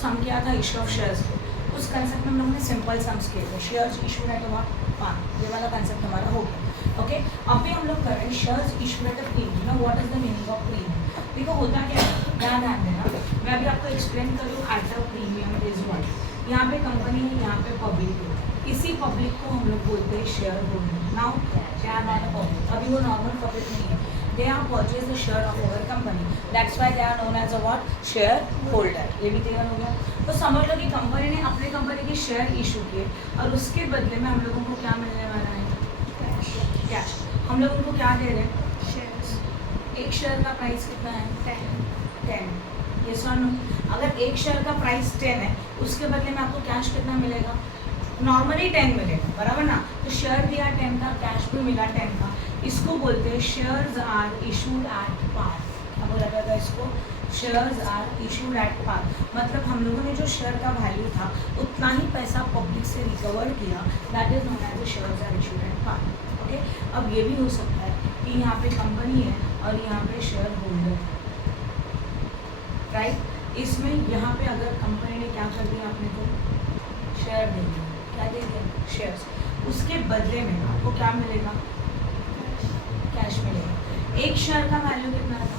सम किया था issue of shares पे, उस कंसेप्ट में हम लोगों ने सिंपल सम्स किए थे, शेयर्स इशूड एट अ पार, ये वाला कंसेप्ट हमारा हो गया। ओके, अभी हम लोग कर रहे हैं shares issued at a premium. ना what is the meaning of premium? देखो होता क्या है, ध्यान देना, मैं अभी आपको एक्सप्लेन करूँ। Eight a premium is what, यहाँ पे कंपनी है, यहाँ पे पब्लिक है, इसी पब्लिक को हम लोग बोलते हैं शेयर होल्डर। नाउ क्या है पब्लिक, अभी वो नॉर्मल पब्लिक नहीं है, they have purchased the share of our company, that's why they are known as a what, share holder। ये भी क्लियर हो गया। तो समझ लो कि कंपनी ने अपने कंपनी के शेयर इशू किए और उसके बदले में हम लोगों को क्या मिलने वाला है, कैश। हम लोग उनको क्या दे रहे हैं, शेयर्स। एक शेयर का प्राइस कितना है, 10। ये सुनो, अगर एक शेयर का प्राइस 10 है, उसके बदले में आपको कैश कितना मिलेगा, नॉर्मली 10 मिलेगा, बराबर ना। तो शेयर दिया 10 का, कैश भी मिला 10 का, इसको बोलते हैं shares are issued at par. क्या बोला जाता है इसको, shares are issued at par. मतलब हम लोगों ने जो शेयर का वैल्यू था उतना ही पैसा पब्लिक से रिकवर किया, that is known as shares are issued at par. Okay, अब ये भी हो सकता है कि यहाँ पे कंपनी है और यहाँ पे शेयर होल्डर, राइट। इसमें यहाँ पे अगर कंपनी ने क्या कर दिया, आपने को शेयर दे दिया, क्या दे दिया, शेयर्स, उसके बदले में आपको क्या मिलेगा, कैश मिलेगा। एक शेयर का वैल्यू कितना था,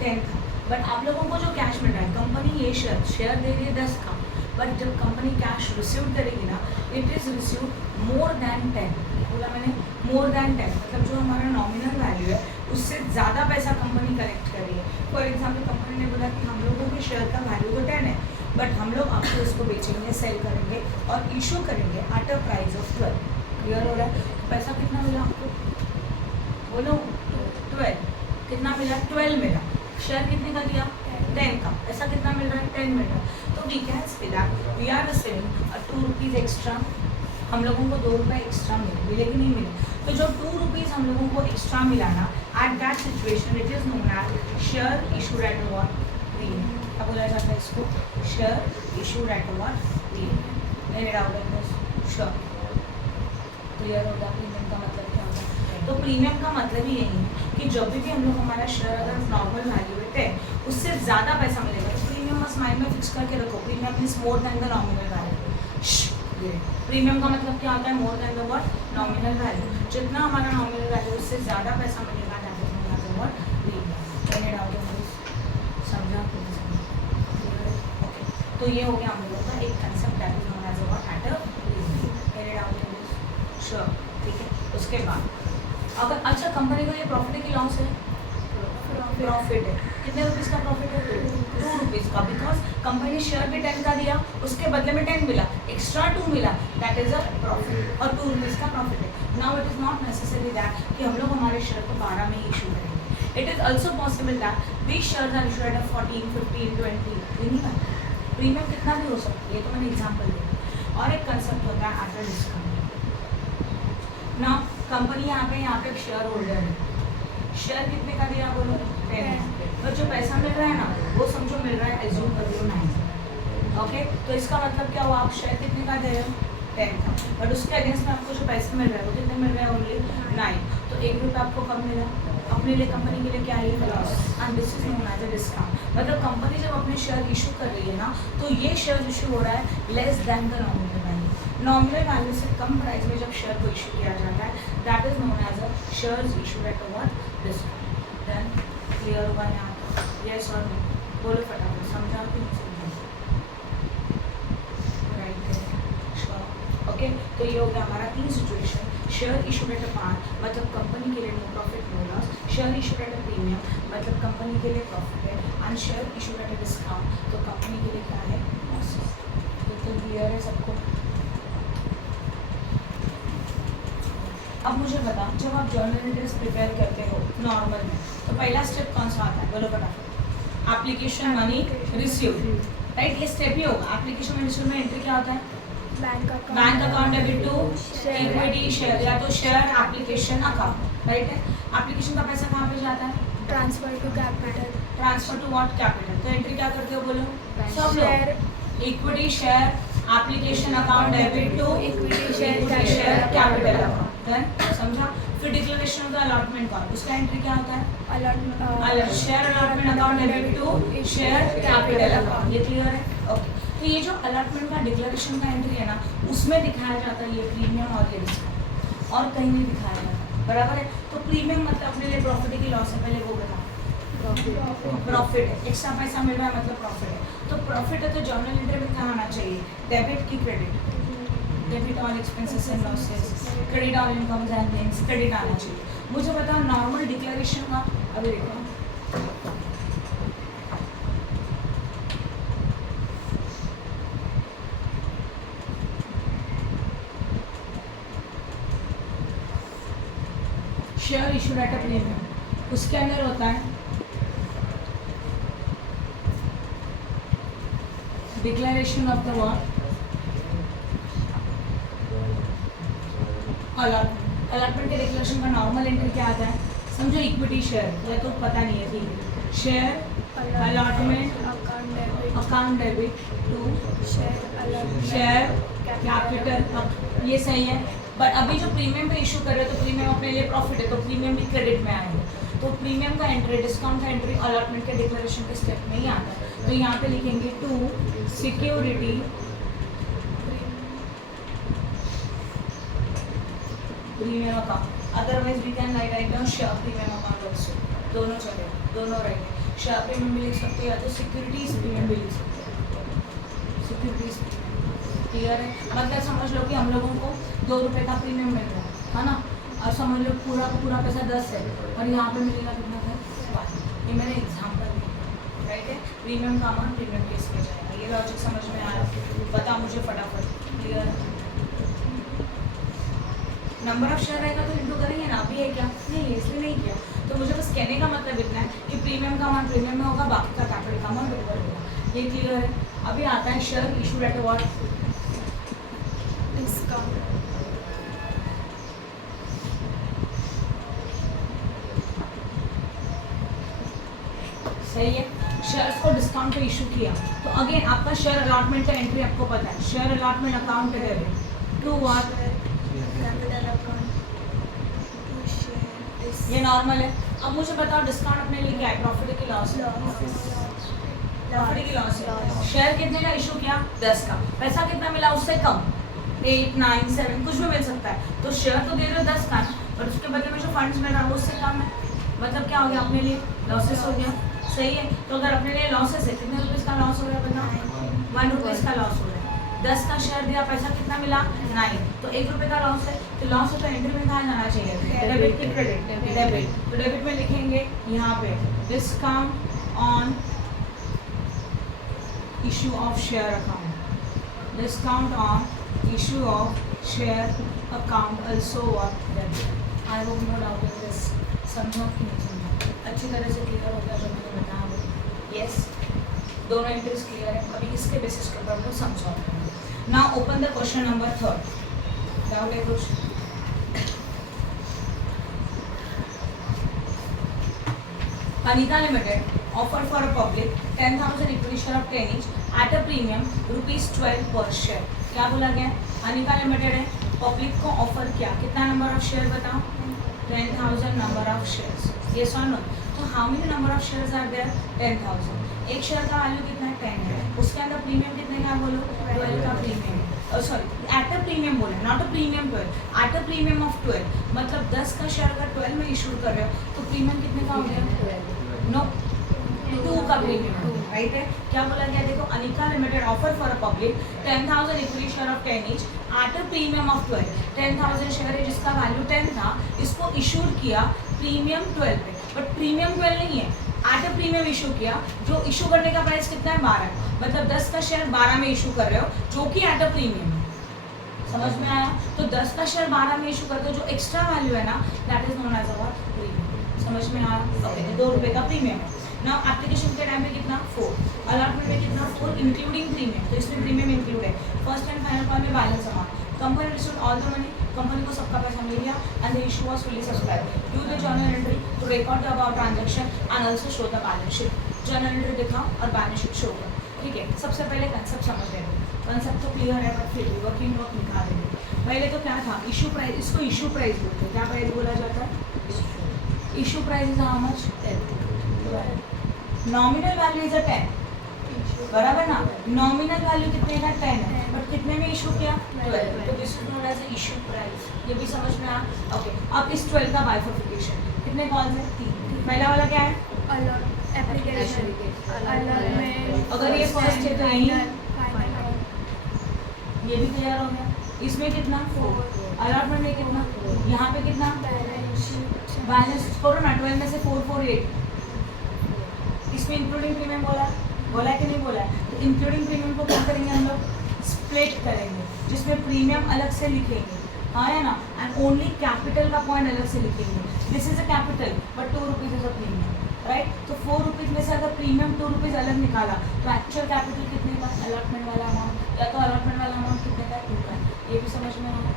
10 था, बट आप लोगों को जो कैश मिल रहा है, कंपनी ये शेयर दे रही है 10 का, बट जब कंपनी कैश रिसीव करेगी ना, it is receive more than 10। बोला मैंने मोर देन 10, मतलब जो हमारा नॉमिनल वैल्यू है उससे ज़्यादा पैसा कंपनी कलेक्ट कर रही है। फॉर एग्जाम्पल कंपनी ने बोला कि हम लोगों के शेयर का वैल्यू तो 10 है, बट हम लोग आपको इसको बेचेंगे, सेल करेंगे और इशू करेंगे at a price of 12। Clear हो रहा है? पैसा कितना मिला आपको, बोलो 12। कितना मिला, 12 मिला। शेयर कितने का दिया, 10 का। ऐसा कितना मिल रहा है, 10 मिल रहा है। तो we can say that we are receiving 2 rupees extra. हम लोगों को 2 रुपये एक्स्ट्रा मिले कि नहीं मिले? तो जो 2 रुपीज़ हम लोगों को एक्स्ट्रा मिला ना, at that situation it is known as share issued at a premium. क्या बोला जाता है इसको, share issued at a premium. Any doubt in this? Sure, clear होगा प्रीमियम का मतलब क्या होता है? तो प्रीमियम का मतलब ही यही है कि जब भी हम लोग हमारा शेयर अगर नॉर्मल वैल्यू है उससे ज़्यादा पैसा मिलेगा, तो प्रीमियम बस माइंड में फिक्स करके रखो। Premium means more than the nominal value. Premium का मतलब क्या होता है, more than the what, nominal value. जितना हमारा नॉमिनल वैल्यू उससे ज़्यादा पैसा मिलेगा, that is known as the what, premium. Any doubt in this? समझा? ओके, तो ये हो गया हम लोगों का एक concept, that is known as the what, at a premium. Any doubt in this? Sure, ठीक है। उसके बाद अगर अच्छा कंपनी को ये प्रॉफिट है कि लॉस है, प्रॉफिट है। कितने रुपीज़ का प्रॉफिट है, 2 रुपीज़ का, बिकॉज कंपनी ने शेयर भी 10 का दिया, उसके बदले में 10 मिला, एक्स्ट्रा 2 मिला, दैट इज अ प्रॉफिट, और 2 रुपीज़ का प्रॉफिट है। Now it is not necessary that कि हम लोग हमारे शेयर को 12 में ही इशू करेंगे। It is also possible that these shares are issued at 14, 15, 20। ये नहीं आता, प्रीमियम कितना भी हो सकता है, ये तो मैंने एग्जाम्पल दिया। और एक कंसेप्ट होता है एट अ डिस्काउंट। ना कंपनी यहाँ पे शेयर होल्डर है, शेयर कितने का दिया, बोलो 10। तो जो पैसा मिल रहा है ना, वो समझो मिल रहा है, एज्यूम कर लो 9। ओके, तो इसका मतलब क्या हुआ, आप शेयर कितने का दे रहे हो, 10 का, बट उसके अगेंस्ट में आपको जो पैसे मिल रहे हैं वो कितने मिल रहे हैं, ओनली 9। तो 1 रुपये आपको कम मिला, अपने लिए कंपनी के लिए क्या है, loss. And this is known as a discount. मतलब कंपनी जब अपने शेयर इशू कर रही है ना, तो ये शेयर इशू हो रहा है less than the nominal value. Nominal value से कम प्राइस में जब शेयर को इशू किया जाता है, that is known as a shares issued at a discount. Then clear हुआ यहाँ पर? यस और नो? बोलो फटाफट, समझा कि नहीं समझा? Right, sure. ओके, तो ये हो गया हमारा 3 situation. Share issued at a par मतलब कंपनी के लिए no profit no loss, share issued at a premium मतलब कंपनी के लिए प्रॉफिट है, and share issued at a discount तो कंपनी के लिए क्या है, लॉस। तो क्लियर है सबको? अब मुझे बता, जब आप जर्नल एंट्रीज प्रिपेयर करते हो नॉर्मल में, तो पहला स्टेप कौन सा आता है, बोलो फटाफट? Application money receive, right. ये स्टेप ही होगा। एप्लीकेशन मनी रिसीव में एंट्री क्या होता है, bank account debit to equity share, या तो शेयर एप्लीकेशन अकाउंट, राइट है। एप्लीकेशन का पैसा कहाँ पे जाता है, transfer to capital. Transfer to what, capital. तो एंट्री क्या करते हो, बोलो सब लोग? Equity share application account debit to equity share capital account. Then समझा। फिर डिक्लेरेशन ऑफ द अलॉटमेंट का, उसका एंट्री क्या होता है? Share allotment account debit to share capital account. ये क्लियर है? ओके। तो ये जो अलॉटमेंट का डिक्लेरेशन का एंट्री है ना, उसमें दिखाया जाता है ये प्रीमियम और ये डिस्काउंट, और कहीं नहीं दिखाया जाता, बराबर है। तो प्रीमियम मतलब अपने लिए प्रॉफिट है कि लॉस है, पहले वो बता। प्रॉफिट है, एक्स्ट्रा पैसा मिल रहा है मतलब प्रॉफिट है। तो प्रॉफिट है तो जर्नल एंट्री में क्या आना चाहिए? डेबिट की credit? Debit all expenses and losses, credit all incomes and gains, credit आना चाहिए। मुझे बताओ नॉर्मल डिक्लेरेशन का, अभी देखो share issued at a premium, उसके अंदर होता है declaration of the what? Allotment. Allotment के डिक्लेरेशन का नॉर्मल एंट्री क्या आता है? समझो इक्विटी शेयर, ये तो पता नहीं है, ठीक है। Share allotment account debit to share capital, ये सही है। बट अभी जो प्रीमियम पे इशू कर रहे हो तो प्रीमियम अपने लिए प्रॉफिट है, तो प्रीमियम भी क्रेडिट में आएंगे। तो प्रीमियम का एंट्री, डिस्काउंट का एंट्री अलॉटमेंट के डिक्लेरेशन के स्टेप में ही आता है। तो यहाँ पे लिखेंगे to security premium account, otherwise we can write down share premium account also, दोनों चले, दोनों रहेंगे। शेयर प्रीमियम भी लिख सकते हैं या तो सिक्योरिटीज प्रीमियम भी लिख सकते हैं, सिक्योरिटीज प्रीमियम। क्लियर है? मतलब समझ लो कि हम लोगों को 2 रुपये का प्रीमियम मिल रहा है ना, और समझ लो पूरा का पूरा पैसा 10 है और यहाँ पे मिलेगा कितना था? 5। ये मैंने एग्जाम्पल दिया, राइट है। प्रीमियम का अमाउंट प्रीमियम केस में जाएगा। ये लॉजिक समझ में आ रहा है? बता मुझे फटाफट। क्लियर? नंबर ऑफ शेयर रहेगा तो इंटू करेंगे ना, अभी है क्या? नहीं, इसलिए नहीं किया। तो मुझे बस कहने का मतलब इतना है कि प्रीमियम का अमाउंट प्रीमियम में होगा, बाकी का कैपिटल का अमाउंट ऊपर होगा। ये क्लियर है? अभी आता है share issued at what? Discount. सही है। शेयर्स को डिस्काउंट पे इशू किया तो अगेन आपका शेयर अलॉटमेंट का एंट्री आपको पता है, share allotment account debit to what? Capital account to share. ये नॉर्मल है। अब मुझे बताओ डिस्काउंट अपने लिए क्या है? प्रॉफिट की लॉस है? प्रॉफिट की लॉस है। शेयर कितने का इशू किया? 10 का। पैसा कितना मिला? उससे कम, 8, 9, 7 कुछ भी मिल सकता है। तो शेयर तो दे रहे हो 10 का, पर उसके बदले में जो फंड्स मिल रहा है वो उससे कम है, मतलब क्या हो गया? अपने लिए लॉसेस हो गया। सही है। तो अगर अपने लिए लॉसेस है, कितने रुपीज़ का लॉस हो रहा है? बताओ। 1 रुपीज़ का लॉस हो रहा है। 10 का शेयर दिया, पैसा कितना मिला? 9, तो 1 रुपये का लॉस है। तो लॉस है तो एंट्री में कहा जाना चाहिए? डेबिट की क्रेडिट? डेबिट। तो डेबिट में लिखेंगे यहाँ पे discount on issue of share account, discount on issue of share account also what? Debit. I hope no doubt in this. समझो कि नहीं समझो? अच्छी तरह से क्लियर होगा जो मैंने बताया वो? यस, दोनों एंट्रीज क्लियर है। अभी इसके बेसिस के ऊपर हम लोग समझा। Now open the question number 3। Doubt है कुछ? Anita Limited offer for a public 10,000 equity share of 10 each at a premium ₹12 per share। क्या बोला गया? अनिका लिमिटेड है, पब्लिक को ऑफर किया, कितना नंबर ऑफ शेयर बताओ? 10,000 नंबर ऑफ शेयर्स। यस और नो? तो how many number of shares are there? 10,000। एक शेयर का वैल्यू कितना है? 10 है। उसके अंदर प्रीमियम कितने का बोलो? 12 का premium. Sorry, at a premium बोले, not a premium 12, at a premium of 12। मतलब 10 का शेयर अगर 12 में इशू कर रहे हो तो प्रीमियम कितने का हो गया? नो, 2 का प्रीमियम, राइट है। क्या बोला गया? देखो, Anika limited offer for a public 10,000 equity share of 10 each eight a premium of 12। 10,000 share है जिसका वैल्यू 10 था, इसको इशू किया प्रीमियम 12 पे, बट प्रीमियम 12 नहीं है, एट अ प्रीमियम इशू किया। जो इशू करने का प्राइस कितना है? 12। मतलब 10 का शेयर 12 में इशू कर रहे हो, जो कि एट अ प्रीमियम है। समझ में आया? तो 10 का शेयर 12 में इशू करते हो, जो एक्स्ट्रा वैल्यू है ना, that is known as a premium. समझ में आया? ओके, 2 रुपये का प्रीमियम है। ना एप्लीकेशन के टाइम पे कितना? 4। अलॉटमेंट में कितना? 4 इंक्लूडिंग प्रीमियम, तो इसमें प्रीमियम इंक्लूड है। फर्स्ट एंड फाइनल कॉल में balance amount, company received all the money, company को सबका पैसा मिल गया, and the issue was fully subscribed. Do the journal entry to record the about transaction and also show the balance sheet. Journal entry दिखाओ और balance sheet show करो। ठीक है, सबसे पहले कंसेप्ट समझ लेंगे। कंसेप्ट तो क्लियर है, बट फिर भी वर्किंग नोट निकाल देंगे। पहले तो क्या था इशू प्राइस, इसको इशू प्राइस बोलते हैं। क्या प्राइस बोला जाता है? Issue price is how much? 10। Nominal value is 10, बराबर ना? नॉमिनल वैल्यू कितने का? 10 है, बट कितने में इशू किया? 12। तो this is known as issue price. ये भी समझ में आया? ओके, अब इस 12 का बाइफर्फिकेशन कितने कॉल्स है? 3। पहला वाला क्या है? Allot application, allotment. अगर ये फर्स्ट है तो यही, फाइनल, ये भी तैयार हो गया। इसमें कितना? 4। अलॉटमेंट में कितना? यहाँ पे कितना? बैलेंस करो ना, 12 में से 4 4 8। इसमें इंक्लूडिंग प्रीमियम बोला है कि नहीं बोला है? तो इंक्लूडिंग प्रीमियम को क्या करेंगे हम लोग? स्प्लिट करेंगे, जिसमें प्रीमियम अलग से लिखेंगे, हाँ है ना? एंड ओनली कैपिटल का पॉइंट अलग से लिखेंगे। This is a capital but 2 rupees is a premium, right? तो 4 रुपीज में से अगर प्रीमियम 2 रुपीज अलग निकाला तो एक्चुअल कैपिटल कितने का? अलॉटमेंट वाला अमाउंट, या तो अलॉटमेंट वाला अमाउंट कितने का? 2 का। ये भी समझ में आया,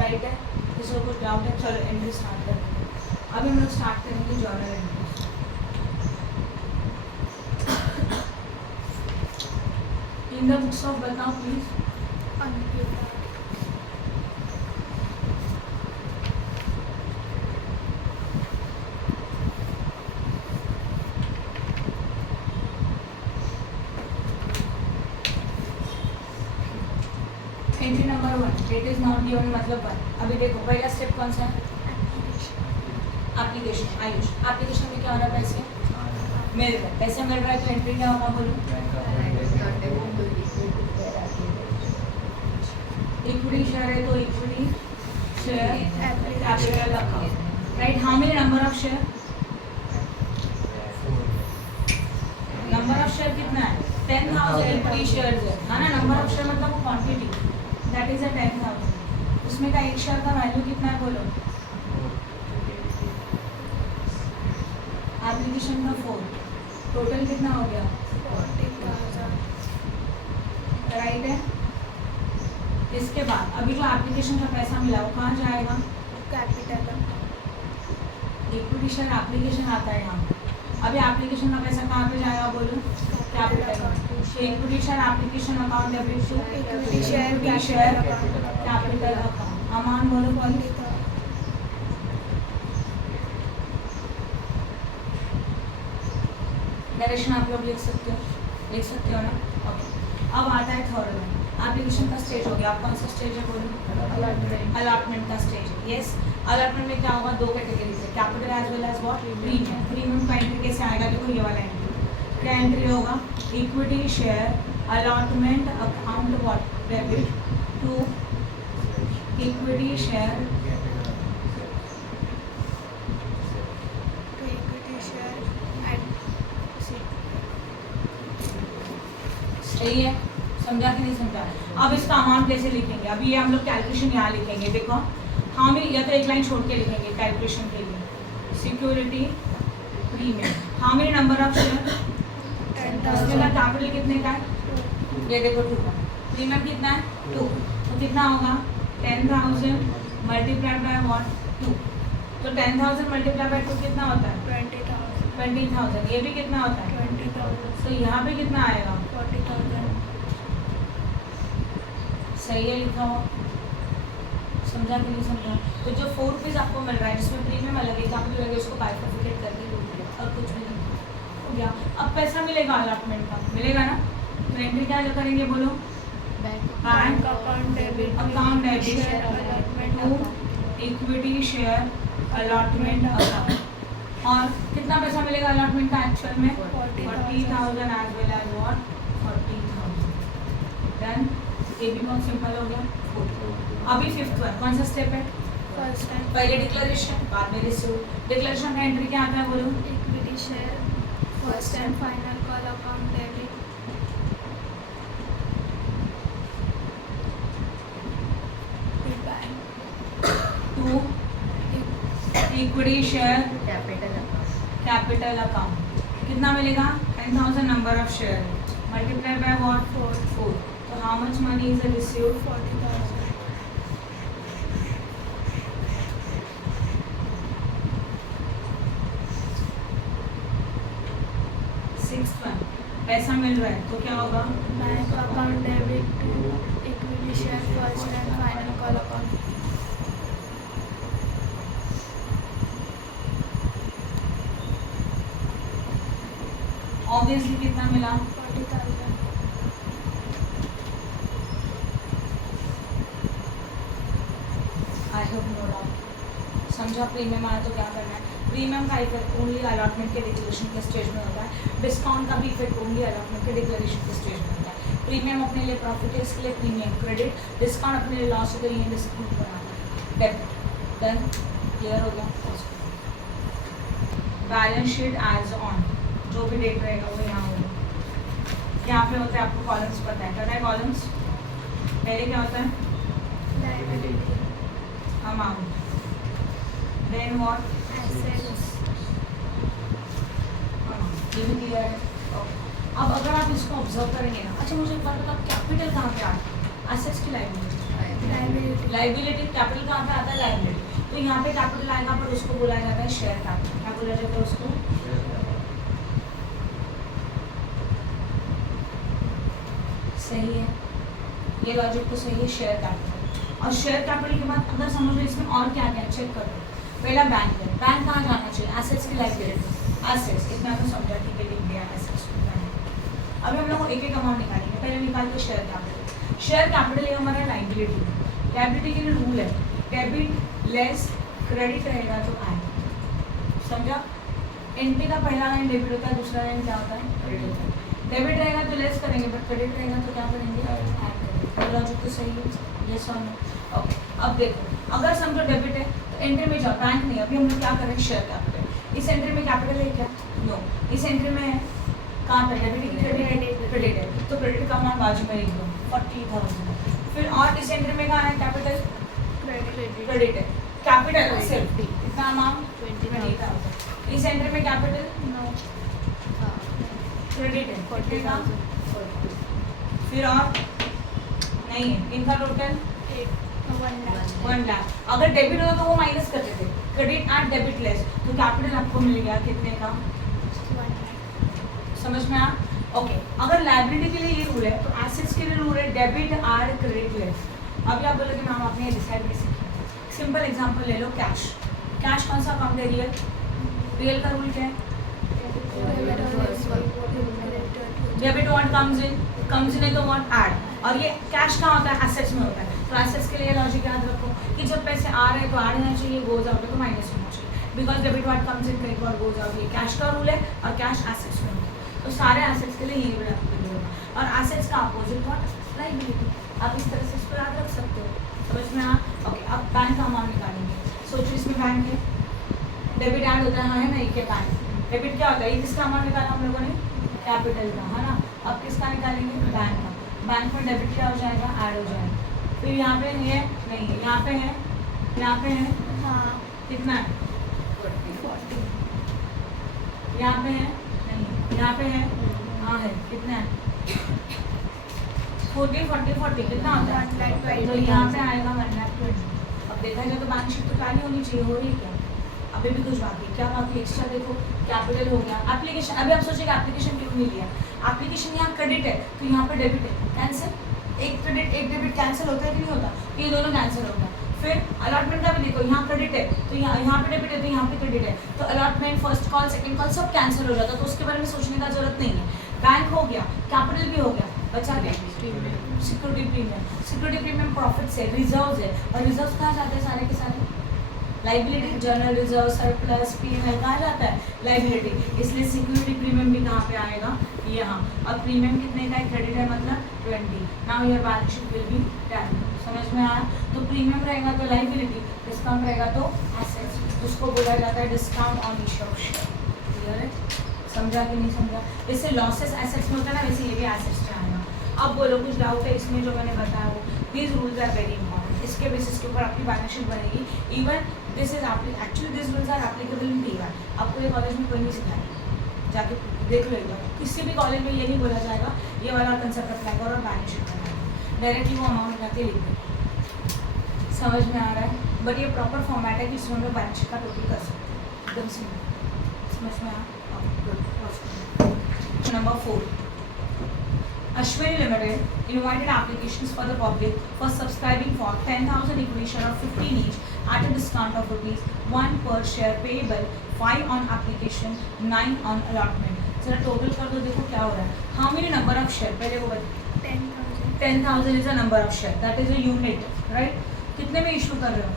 राइट है? इसमें कुछ डाउट है? चलो एंट्री स्टार्ट करेंगे। अभी हम लोग स्टार्ट करेंगे journal entry. In the books of बताओ please. Ankita, entry number 1, date is not given मतलब 1। अभी देखो पहला स्टेप कौन सा है? एप्लीकेशन। आयुष, एप्लीकेशन में क्या हो रहा है? पैसे मिल रहे, पैसे मिल रहा है तो एंट्री क्या होगा बोलो? इक्विटी शेयर है तो equity share capital account, right? How many number of share? Number of share कितना है? 10,000 इक्विटी शेयर्स है, हाँ ना? नंबर ऑफ शेयर मतलब वो क्वांटिटी, दैट इज अ 10,000। उसमें का एक शेयर का वैल्यू कितना है बोलो? एप्लीकेशन का 4, टोटल कितना हो गया? 40,000। राइट है? इसके बाद अभी जो एप्लीकेशन का पैसा मिला वो कहाँ जाएगा? कैपिटल, इक्विटी शेयर एप्लीकेशन आता है यहाँ पे। अभी एप्लीकेशन का पैसा कहाँ पे जाएगा बोलो? कैपिटल। तो equity share application account debit to equity share capital account. Amount बोलो कौन? 40,000। डायरेक्शन आप लोग लिख सकते हो ना? ओके, अब आता है थर्ड वन। एप्लीकेशन का स्टेज हो गया। आप कौन सा स्टेज है बोलो? अलॉटमेंट का स्टेज है। यस, अलॉटमेंट में क्या होगा? 2 कैटेगरी है, capital as well as what? Premium. Premium का एंट्री कैसे आएगा? देखो ये वाला एंट्री, क्या एंट्री होगा? Equity share allotment account what? Debit to equity share To equity share at सही है? समझा कि नहीं समझा? अब इसका अमाउंट कैसे लिखेंगे? अभी ये हम लोग कैलकुलेशन यहाँ लिखेंगे। देखो हाँ, भी या तो एक लाइन छोड़ के लिखेंगे कैलकुलेशन के लिए। Security premium, how many number of share? 10,000। Capital कितने का है? ये देखो 2 का। प्रीमियम कितना है? 2। तो कितना होगा? 10,000 मल्टीप्लाइड बाय व्हाट? 2। तो 10,000 मल्टीप्लाई बाय 2 कितना होता है? 20,000। 20,000। ये भी कितना होता है? 20,000। तो यहाँ पे कितना आएगा? 40,000। सही है लिखा हो? समझा कि नहीं समझा? तो जो 4 रुपीज़ आपको मिल रहा है जिसमें प्रीमियम अलग है, कैपिटल अलग है, उसको बाइफर्फिकेट करके दो और कुछ भी नहीं हो गया। अब पैसा मिलेगा अलॉटमेंट का, मिलेगा ना? तो एंट्री क्या करेंगे बोलो? Bank account debit account debit share allotment to equity share allotment account. और कितना पैसा मिलेगा अलॉटमेंट का एक्चुअल में? 40,000 as well as what? 40,000। Done. ये भी बहुत सिंपल हो गया। अभी 5th वन, कौन सा स्टेप है? फर्स्ट टाइम पहले डिक्लेरेशन, बाद में रिसीव। डिक्लेरेशन का एंट्री क्या आता है बोलो? Equity share first and final call account debit to equity share capital account. कितना मिलेगा? 10,000 number of share multiply by what? 4। तो how much money is received? 40,000। Sixth one, पैसा मिल रहा है तो क्या होगा, bank account debit to equity share first and final call account. Obviously कितना मिला, 40,000. I hope no doubt. समझा. प्रीमियम आया तो क्या करना है. प्रीमियम का इफेक्ट ओनली अलॉटमेंट के डिक्लेरेशन के स्टेज में होता है. डिस्काउंट का भी इफेक्ट ओनली अलॉटमेंट के डिक्लेरेशन के स्टेज में होता है. प्रीमियम अपने लिए प्रॉफिट है, इसके लिए प्रीमियम क्रेडिट. डिस्काउंट अपने लिए लॉस है तो ये डिस्काउंट बनाना है, डेबिट. डन. क्लियर हो गया. बैलेंस शीट एज ऑन, जो भी डेट रहेगा वो यहाँ होगा. यहाँ पे होता है, आपको कॉलम्स पता है. पता है कॉलम्स पहले क्या होता है, Liability. Amount, then what, Assets. ये भी क्लियर है. अब अगर आप इसको ऑब्जर्व करेंगे ना, अच्छा मुझे एक बात बताओ, कैपिटल कहाँ पे आता है, एसेट्स की लायबिलिटी. Liability. लायबिलिटी कैपिटल कहाँ पे आता है, लायबिलिटी. तो यहाँ पे कैपिटल आएगा पर उसको बोला जाता है शेयर कैपिटल. क्या बोला जाता है उसको, सही है. ये लॉजिक तो सही है, शेयर कैपिटल. और शेयर कैपिटल के बाद अगर समझ लो इसमें और क्या क्या चेक कर लो. पहला बैंक है, बैंक कहाँ जाना चाहिए, एसेट्स की लायबिलिटी. एसेट्स इतना तो समझा, ठीक है, लिख दिया एसेट्स. अभी हम लोग को एक एक अमाउंट निकालेंगे. पहले निकालते शेयर कैपिटल. शेयर कैपिटल ये हमारा लायबिलिटी. लायबिलिटी के लिए रूल है, डेबिट लेस क्रेडिट रहेगा तो आए. समझा. एंट्री का पहला लाइन डेबिट होता है, दूसरा लाइन क्या होता है, क्रेडिट होता है. डेबिट रहेगा तो लेस करेंगे, बट क्रेडिट रहेगा तो क्या करेंगे, ऐड करेंगे. लॉजिक तो सही है, ये सॉल्व. ओके. अब देखो, अगर समझो डेबिट है तो एंट्री में जाओ, बैंक नहीं. अभी हम लोग क्या करें, शेयर कैपिटल. इस एंट्री में कैपिटल है क्या, नो. इस एंट्री में है कहाँ पे, डेबिट क्रेडिट, क्रेडिट है तो क्रेडिट का अमाउंट बाजू में लिख दो, 40,000. फिर और इस एंट्री में कहाँ है, कैपिटल, क्रेडिट है. कैपिटल सिर्फ इतना अमाउंट 20,000. इस एंट्री में कैपिटल, No. क्रेडिट है 40,000. 40,000. फिर और नहीं है, इनका टोटल 1 lakh. 1 लाख. अगर डेबिट होता तो वो माइनस करते थे, क्रेडिट एंड डेबिट लेस, तो कैपिटल आपको मिल गया कितने का, 1 lakh. समझ में आ. ओके. अगर लायबिलिटी के लिए ये रूल है तो एसेट्स के लिए रूल है डेबिट एंड क्रेडिट लेस. अभी आप बोलोगे मैम आपने ये डिसाइड कैसे किया. सिंपल एग्जांपल ले लो, कैश. कैश कौन सा अकाउंट है, रियल. रियल का रूल क्या है, डेबिट व्हाट कम्स इन है तो व्हाट ऐड. और ये कैश कहाँ होता है, एसेट्स में होता है. तो एसेट्स के लिए लॉजिक याद रखो कि जब पैसे आ रहे हैं तो ऐड होना चाहिए, गोज आउट है तो माइनस होना चाहिए. Because debit what comes in credit what goes out, ये कैश का रूल है और कैश एसेट्स में होता है. तो सारे एसेट्स के लिए ये रूल एप्लीकेबल होगा. और एसेट्स का अपोजिट व्हाट, लायबिलिटी. आप इस तरह से इसको याद रख सकते हो. समझ में आ. ओके. अब बैंक का अमाउंट निकालेंगे. सोचो इसमें बैंक है, डेबिट ऐड होता है ना, एक बैंक. डेबिट क्या होता है, ये किसका अमाउंट निकाला हम लोगों ने, कैपिटल का, है ना. अब किसका निकालेंगे, बैंक का. बैंक में डेबिट क्या हो जाएगा, ऐड हो जाएगा. फिर यहाँ पे ये नहीं है, यहाँ पे है, यहाँ पे है, हाँ. कितना है, 40. यहाँ पे है नहीं, यहाँ पे है, हाँ है, कितना है, 40 40 40 कितना होता है, 1,20,000. तो यहाँ पे आएगा 1,20,000. अब देखा जाए तो बैंक शीट तो खाली होनी चाहिए, हो रही है क्या, अभी भी कुछ बाकी, क्या बाकी, एक्स्ट्रा देखो, कैपिटल हो गया. एप्लीकेशन, अभी आप सोचेंगे एप्लीकेशन क्यों नहीं लिया. एप्लीकेशन यहाँ क्रेडिट है तो यहाँ पे डेबिट है, कैंसिल. एक क्रेडिट एक डेबिट कैंसिल होता है कि नहीं होता, ये दोनों कैंसिल होता है. फिर अलॉटमेंट का भी देखो, यहाँ क्रेडिट है तो यहाँ पे डेबिट है तो यहाँ पे क्रेडिट है, तो allotment, first call, second call सब कैंसिल हो जाता है. तो उसके बारे में सोचने का जरूरत नहीं है. बैंक हो गया, कैपिटल भी हो गया, बचा गया security premium. Security premium profit से, रिजर्व है, और रिजर्व कहाँ जाते हैं सारे के सारे, liability. General reserve, surplus, PNL कहाँ जाता है, लाइबिलिटी. इसलिए सिक्योरिटी प्रीमियम भी कहाँ पे आएगा, यहाँ. और प्रीमियम कितने का है, क्रेडिट है मतलब 20. Now your balance sheet will be done. समझ में आया. तो प्रीमियम रहेगा तो लाइबिलिटी, डिस्काउंट रहेगा तो एसेट्स. उसको बोला जाता है discount on issue of share. Clear है, समझा कि नहीं समझा. इससे लॉसेस एसेट्स में होता है ना, वैसे ये भी एसेट्स में आएगा. अब बोलो कुछ डाउट है इसमें जो मैंने बताया वो. These rules are very important. इसके बेसिस के ऊपर आपकी बैलेंस शीट बनेगी. Even this is actually this rules are applicable in T. आपको ये कॉलेज में कोई नहीं सिखाएगा, जाके देख लो एकदम. किसी भी कॉलेज में ये नहीं बोला जाएगा ये वाला कंसेप्ट अप्लाई करो और बैलेंस शीट बनाओ. डायरेक्टली वो अमाउंट जाके लिख दो. समझ में आ रहा है. बट ये प्रॉपर फॉर्मेट है कि इसमें हम लोग बैलेंस शीट का टोटल कर सकते हैं एकदम सिंपल. समझ में आ. Number 4 Ashwini Limited invited applications for the public for subscribing for 10,000 equity share of 15 each at a discount of ₹1 per share payable 5 on application 9 on allotment. जरा टोटल कर दो, देखो क्या हो रहा है. How many number of share? पहले वो बताओ. 10,000. 10,000 is a number of share. That is a unit, right? कितने में इशू कर रहे हो?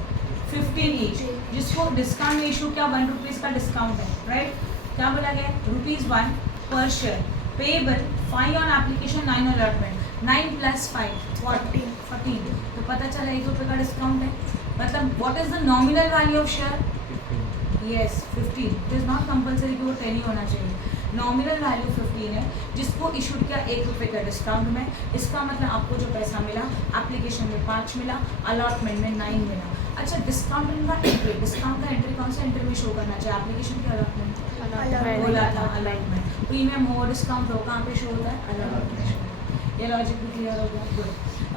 15 each. जिसको डिस्काउंट में इशू क्या ₹1 का डिस्काउंट है, राइट? क्या बोला गया? ₹1 per share payable 5 on application 9 allotment. 9 plus 5 14. तो पता चला ₹1 का डिस्काउंट है. मतलब what is the nominal value of share? Yes, 15. It is not compulsory कि वो 10 ही होना चाहिए. नॉमिनल वैल्यू 15 है, जिसको इशूड किया ₹1 का डिस्काउंट में. इसका मतलब आपको जो पैसा मिला, एप्लीकेशन में 5 मिला, अलॉटमेंट में 9 मिला. अच्छा, डिस्काउंट का एंट्री, डिस्काउंट का एंट्री कौन सा एंट्री में शो करना चाहिए? एप्लीकेशन के अलॉटमेंट बोला था, अलॉटमेंट. प्रीमियम हो, डिस्काउंट हो, कहाँ पे शो होता है? अलॉटमेंट. ये लॉजिक भी क्लियर हो गया? गुड.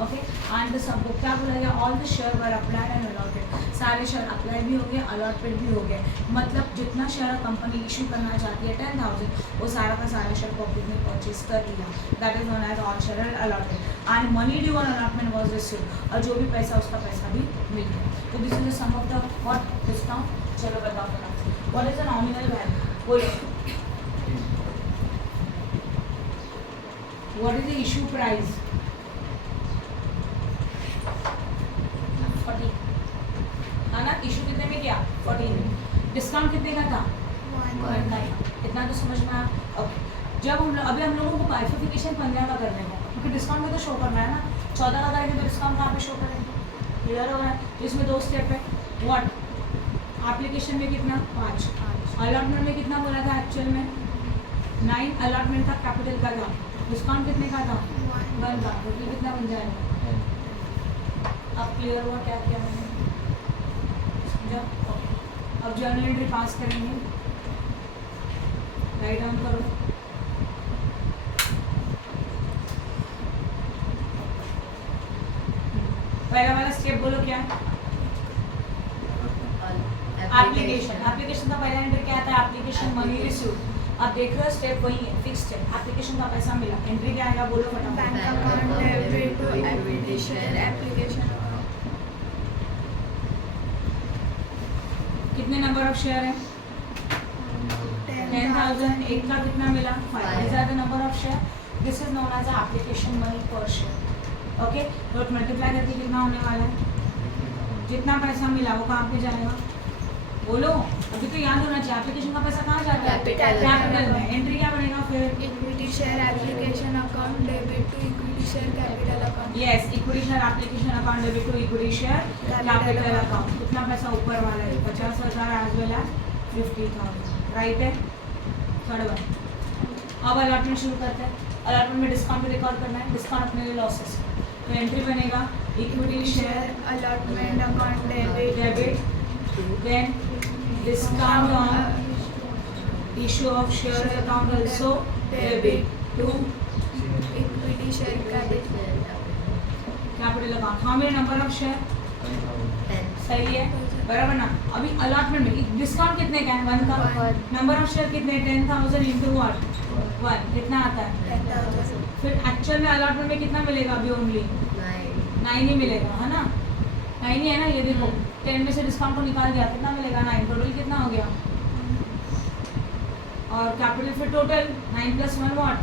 ओके. एंड सबको क्या बोला गया? All the share were applied and allotted. सारे शेयर अप्लाई भी हो गए, अलॉटमेंट भी हो गए. मतलब जितना शेयर कंपनी इशू करना चाहती है 10,000, वो सारा का सारा शेयर पब्लिक ने परचेज कर लिया. That is known as all share allotted. And money due on allotment was received. और जो भी पैसा, उसका पैसा भी मिल गया. तो this is the sum of the what discount. चलो बताओ बताओ, what is the nominal value? बोलो, what is the issue price? 40 है ना. इशू कितने में किया? 14. डिस्काउंट कितने का था? 1. इतना तो समझ में आया. ओके. जब अभी हम लोगों को बाइफिकेशन 15 का करने का, क्योंकि डिस्काउंट में तो शो करना है ना. 14 का करेंगे तो डिस्काउंट कहाँ पे शो करेंगे? क्लियर हो रहा है? तो इसमें 2 स्टेप है. व्हाट? एप्लीकेशन में कितना? 5. अलॉटमेंट में कितना बोला था? एक्चुअल में 9. अलॉटमेंट का कैपिटल का था. डिस्काउंट कितने का था? 1 का. टोटल कितना बन जाएगा? अब क्लियर हुआ क्या क्या मैंने समझा? अब जर्नल एंट्री पास करेंगे. राइट डाउन करो. पहला वाला स्टेप बोलो क्या? एप्लीकेशन. एप्लीकेशन का पहला एंट्री क्या आता है? Application money received. आप देख रहे हो स्टेप वही है, फिक्स्ड है. एप्लीकेशन का पैसा मिला, एंट्री क्या आएगा? बोलो फटाफट. Bank account debit to equity share application. कितने नंबर ऑफ शेयर है? 10,000. एक का कितना मिला? 5. These are the number of share. This is known as application money per share. Okay. तो मल्टीप्लाई करके कितना होने वाला है? जितना पैसा मिला वो कहाँ पे जाएगा? बोलो, अभी तो याद होना चाहिए. एप्लीकेशन का पैसा कहाँ जाता है? कैपिटल में. एंट्री क्या बनेगा फिर? Equity share application account debit to equity share capital account. Yes, equity share application account debit to equity share capital account. कितना पैसा ऊपर वाला है? 50,000 एज वेल एज 50,000. राइट है? Third one. अब अलॉटमेंट शुरू करते हैं. अलॉटमेंट में डिस्काउंट रिकॉर्ड करना है. डिस्काउंट अपने लिए लॉसेस. तो एंट्री बनेगा equity share allotment account debit, then discount on issue of shares account also debit to equity share capital. capital account. how many number of share? 10. सही है, बराबर ना. अभी अलॉटमेंट में डिस्काउंट कितने का है? 1 का. नंबर ऑफ शेयर कितने? 10,000 इंटू व्हाट? 1. कितना आता है? 10,000. फिर एक्चुअल में अलॉटमेंट में कितना मिलेगा? अभी ओनली 9 ही मिलेगा, है ना. 9 ही है ना. ये देखो 10 में से डिस्काउंट को निकाल दिया, कितना मिलेगा? 9. टोटल कितना हो गया? और कैपिटल फिर total 9 + 1 what?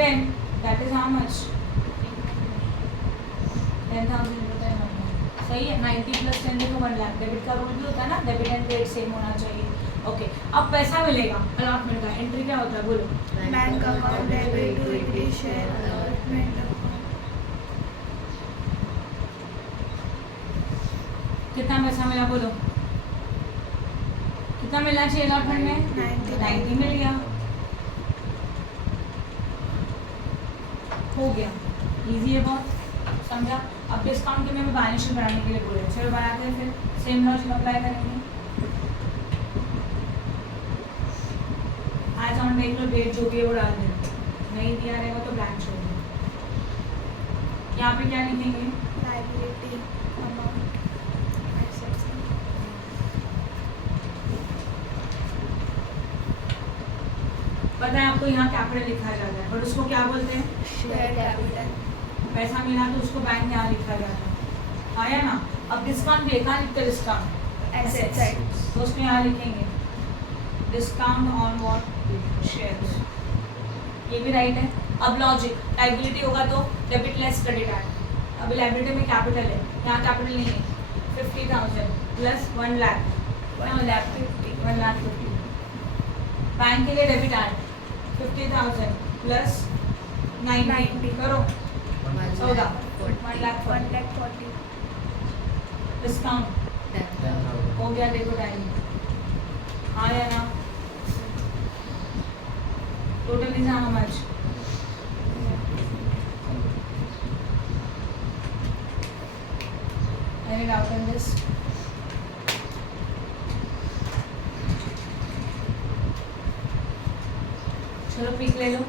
10. That is how much? 10,000 रुपये. सही है. 90 + 10 देखो 1 लाख. डेबिट का रूल भी होता है ना, डेबिट एंड क्रेडिट सेम होना चाहिए. ओके. अब पैसा मिलेगा अलॉटमेंट का. एंट्री क्या होता है? बोलो. Bank account debit to equity share allotment account. कितना पैसा मिला? बोलो. कितना मिलना चाहिए अलॉटमेंट में? 90 मिल गया. हो गया. इजी है बहुत. समझा? अब डिस्काउंट के में बैलेंस शीट बनाने के लिए बोले. चलो बनाते हैं. फिर सेम लॉजिक अप्लाई करेंगे. आज ऑन देख लो, डेट जो भी है वो डाल देंगे. नहीं दिया रहेगा तो ब्लैंक छोड़ दो. यहाँ पे क्या लिखेंगे? Liability amount assets. पता है आपको यहाँ कैपिटल लिखा जाता है, बट उसको क्या बोलते हैं? Share capital. पैसा मिला तो उसको बैंक में यहाँ लिखा जाता है, आया ना? अब डिस्काउंट भी कहाँ लिखते हैं? Discount Asset side. तो उसमें यहाँ लिखेंगे डिस्काउंट ऑन व्हाट? शेयर्स. ये भी राइट है. अब लॉजिक, लायबिलिटी होगा तो डेबिट लेस क्रेडिट ऐड. अभी लायबिलिटी में कैपिटल है, यहाँ कैपिटल नहीं है. 50,000 प्लस 1 लाख, 1,50,000. 1,50,000. बैंक के लिए डेबिट ऐड 50,000 प्लस 90 करो 14, 1,40,000. 1,40,000. डिस्काउंट हो गया, देखो टाइम. हाँ या ना? Total is how much? Any doubt on this? चलो पिक ले लो.